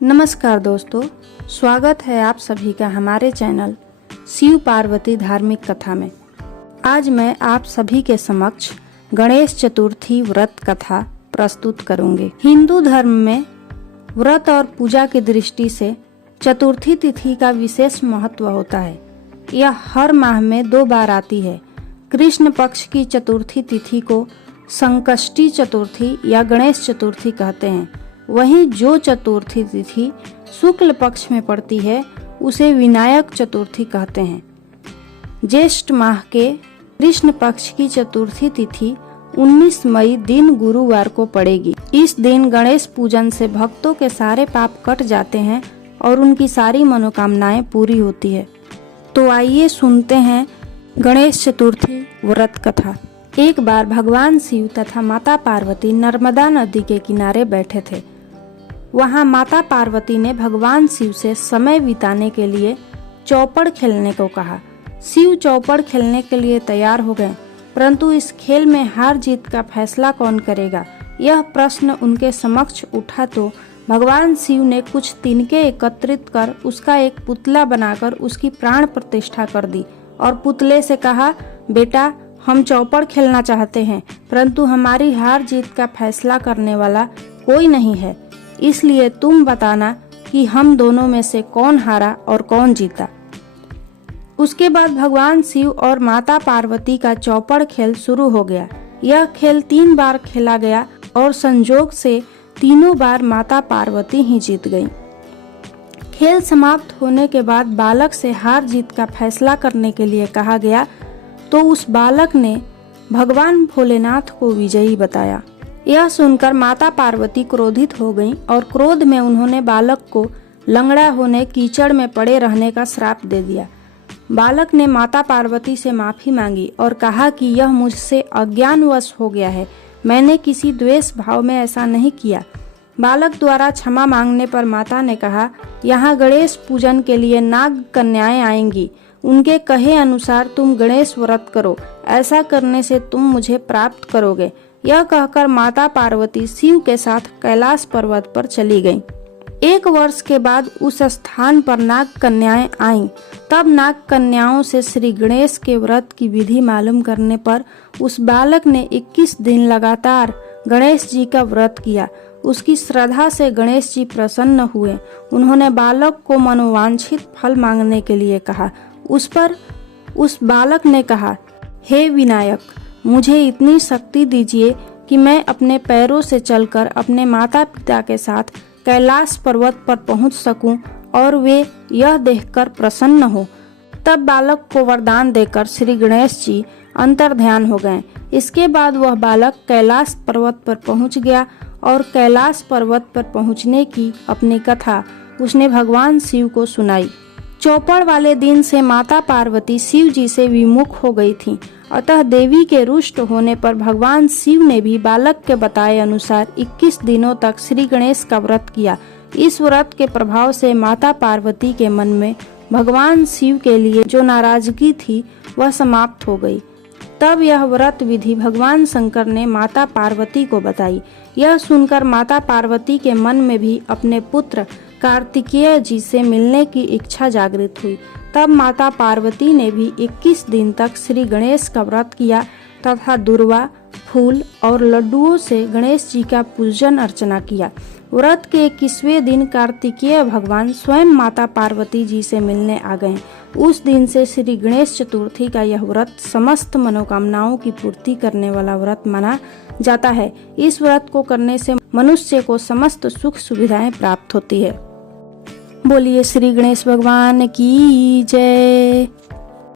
नमस्कार दोस्तों, स्वागत है आप सभी का हमारे चैनल शिव पार्वती धार्मिक कथा में। आज मैं आप सभी के समक्ष गणेश चतुर्थी व्रत कथा प्रस्तुत करूंगी। हिंदू धर्म में व्रत और पूजा की दृष्टि से चतुर्थी तिथि का विशेष महत्व होता है। यह हर माह में 2 बार आती है। कृष्ण पक्ष की चतुर्थी तिथि को संकष्टी चतुर्थी या गणेश चतुर्थी कहते हैं। वहीं जो चतुर्थी तिथि शुक्ल पक्ष में पड़ती है उसे विनायक चतुर्थी कहते हैं। ज्येष्ठ माह के कृष्ण पक्ष की चतुर्थी तिथि 19 मई दिन गुरुवार को पड़ेगी। इस दिन गणेश पूजन से भक्तों के सारे पाप कट जाते हैं और उनकी सारी मनोकामनाएं पूरी होती है। तो आइए सुनते हैं गणेश चतुर्थी व्रत कथा। एक बार भगवान शिव तथा माता पार्वती नर्मदा नदी के किनारे बैठे थे। वहां माता पार्वती ने भगवान शिव से समय बिताने के लिए चौपड़ खेलने को कहा। शिव चौपड़ खेलने के लिए तैयार हो गए, परंतु इस खेल में हार जीत का फैसला कौन करेगा, यह प्रश्न उनके समक्ष उठा तो भगवान शिव ने कुछ तिनके एकत्रित कर उसका एक पुतला बनाकर उसकी प्राण प्रतिष्ठा कर दी और पुतले से कहा, बेटा हम चौपड़ खेलना चाहते हैं, परंतु हमारी हार जीत का फैसला करने वाला कोई नहीं है, इसलिए तुम बताना कि हम दोनों में से कौन हारा और कौन जीता। उसके बाद भगवान शिव और माता पार्वती का चौपड़ खेल शुरू हो गया। यह खेल 3 बार खेला गया और संजोग से तीनों बार माता पार्वती ही जीत गईं। खेल समाप्त होने के बाद बालक से हार जीत का फैसला करने के लिए कहा गया, तो उस बालक ने भगवान भोलेनाथ को विजयी बताया। यह सुनकर माता पार्वती क्रोधित हो गईं और क्रोध में उन्होंने बालक को लंगड़ा होने, कीचड़ में पड़े रहने का श्राप दे दिया। बालक ने माता पार्वती से माफी मांगी और कहा कि यह मुझसे अज्ञानवश हो गया है, मैंने किसी द्वेष भाव में ऐसा नहीं किया। बालक द्वारा क्षमा मांगने पर माता ने कहा, यहाँ गणेश पूजन के लिए नाग कन्याएं आएंगी, उनके कहे अनुसार तुम गणेश व्रत करो, ऐसा करने से तुम मुझे प्राप्त करोगे। यह कहकर माता पार्वती शिव के साथ कैलाश पर्वत पर चली गईं। 1 वर्ष के बाद उस स्थान पर नाग कन्याएं आईं। तब नाग कन्याओं से श्री गणेश के व्रत की विधि मालूम करने पर उस बालक ने 21 दिन लगातार गणेश जी का व्रत किया। उसकी श्रद्धा से गणेश जी प्रसन्न हुए। उन्होंने बालक को मनोवांछित फल मांगने के लिए कहा। उस पर उस बालक ने कहा, हे विनायक, मुझे इतनी शक्ति दीजिए कि मैं अपने पैरों से चलकर अपने माता पिता के साथ कैलाश पर्वत पर पहुंच सकूं और वे यह देखकर प्रसन्न हो। तब बालक को वरदान देकर श्री गणेश जी अंतर्ध्यान हो गए। इसके बाद वह बालक कैलाश पर्वत पर पहुंच गया और कैलाश पर्वत पर पहुंचने की अपनी कथा उसने भगवान शिव को सुनाई। चौपड़ वाले दिन से माता पार्वती शिव जी से विमुख हो गई थीं। अतः देवी के रुष्ट होने पर भगवान शिव ने भी बालक के बताए अनुसार 21 दिनों तक श्री गणेश का व्रत किया। इस व्रत के प्रभाव से माता पार्वती के मन में भगवान शिव के लिए जो नाराजगी थी वह समाप्त हो गई। तब यह व्रत विधि भगवान शंकर ने माता पार्वती को बताई। यह सुनकर माता पार्वती के मन में भी अपने पुत्र कार्तिकेय जी से मिलने की इच्छा जागृत हुई। तब माता पार्वती ने भी 21 दिन तक श्री गणेश का व्रत किया तथा दुर्वा, फूल और लड्डुओं से गणेश जी का पूजन अर्चना किया। व्रत के 21वें दिन कार्तिकेय भगवान स्वयं माता पार्वती जी से मिलने आ गए। उस दिन से श्री गणेश चतुर्थी का यह व्रत समस्त मनोकामनाओं की पूर्ति करने वाला व्रत माना जाता है। इस व्रत को करने से मनुष्य को समस्त सुख सुविधाएं प्राप्त होती है। बोलिए श्री गणेश भगवान की जय।